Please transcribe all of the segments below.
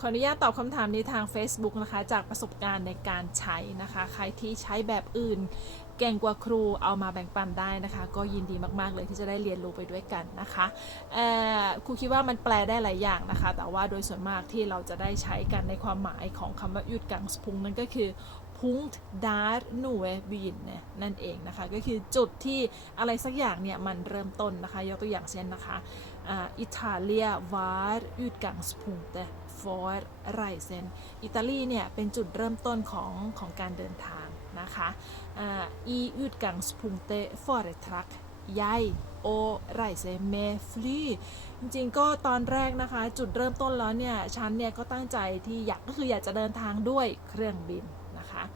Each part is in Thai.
ขออนุญาตตอบคำถามในทาง Facebook นะคะจากประสบการณ์ในการใช้นะคะ ใครที่ใช้แบบอื่น เก่งกว่าครูเอามาแบ่งปันได้นะคะ ก็ยินดีมากๆเลยที่จะได้เรียนรู้ไปด้วยกันนะคะครูคิดว่ามันแปลได้หลายอย่างนะคะ แต่ว่าโดยส่วนมากที่เราจะได้ใช้กันในความหมายของคำว่าหยุดกังสพุงนั่นก็คือ punkt där noe begynner นั่นเองนะคะ ก็คือจุดที่อะไรสักอย่างเนี่ย มันเริ่มต้นนะคะ ยกตัวอย่างเช่นนะคะอ่า Italia var utgangspunktet for reisen อิตาลีเนี่ย เป็นจุดเริ่มต้นของของการเดินทางนะคะอ่า i utgangspunktet foretrakk jeg å reise med fly จริงๆ ก็ตอนแรกนะคะ จุดเริ่มต้นแล้วเนี่ย ฉันเนี่ย ก็ตั้งใจที่อยากก็คืออยากจะเดินทางด้วยเครื่องบิน นะคะ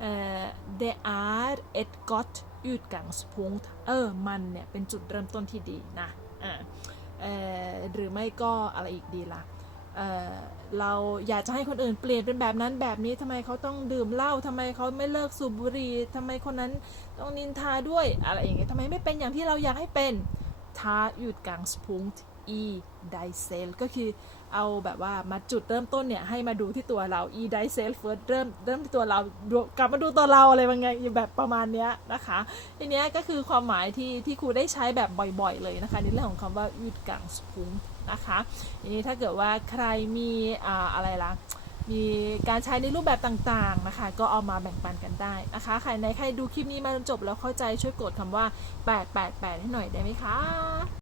เอ่อ det er et godt utgangspunkt เออ มันเนี่ยเป็นจุดเริ่มต้นที่ดีนะอ่าหรือไม่ก็อะไรอีกดีล่ะเเราอยากจะให้คนอื่นเปลี่ยนเป็นแบบนั้นแบบนี้ทำไมเขาต้องดื่มเหล้าทำไมเขาไม่เลิกสูบบุหรี่ทำไมคนนั้นต้องนินทาด้วยอะไรอย่างเงี้ยทำไมไม่เป็นอย่างที่เราอยากให้เป็น ta utgangspunkt i dig selv ก็ e-diesel ก็คือเอาแบบว่ามาจุดเริ่มต้นเนี่ยให้มาดูที่ตัวเรา i dig selv first เริ่มเริ่มที่ตัวเรากลับมาดูตัวเราอะไรบางอย่างแบบประมาณเนี้ยนะคะทีเนี้ยก็คือความหมายที่ที่ครูได้ใช้แบบบ่อยๆ เลยนะคะในเรื่องของคำว่า utgangspunkt นะคะทีนี้ถ้าเกิดว่าใครมีอ่าอะไรล่ะมีการใช้ในรูปแบบต่างๆนะคะ ก็เอามาแบ่งปันกันได้นะคะ ใครในใครดูคลิปนี้มาจนจบแล้วเข้าใจช่วยกดคำว่า 888 ให้หน่อยได้ไหมคะ